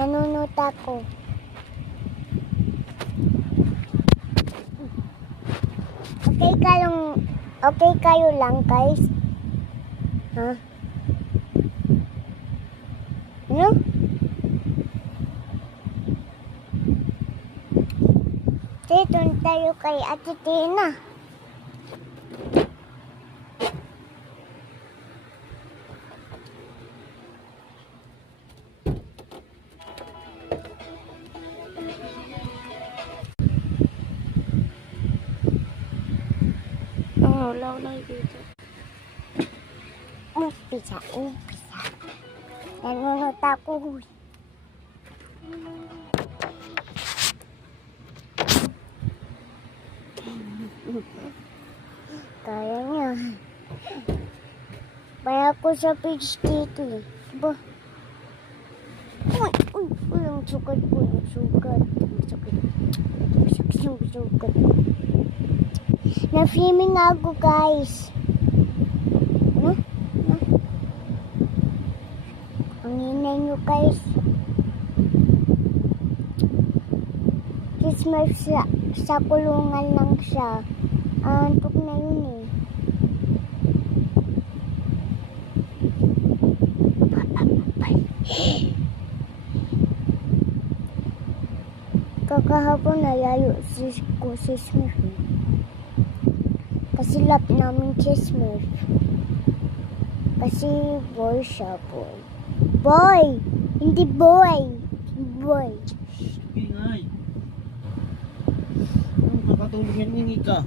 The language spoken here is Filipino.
Nanunot ako. Okay kayo lang, guys? Ha? Ano? Dito tayo kay Ate Tina. Wala ko nakikita. Umpisa. Nanunot ako. Kaya niya. Para ako sa page dito eh. Ba? Uy, ang sugat ko. Ang sugat. Na-filming ako, guys. No? Ang hinay nyo, guys. Christmas sa kulungan lang siya. Antok na yun eh. Kakahapon nalayo si Smurf. Kasi lap namin si Smurf. Kasi boy siya, boy. Boy! Hindi boy! Boy. Ingay. Ano kakatulog yan, Mika?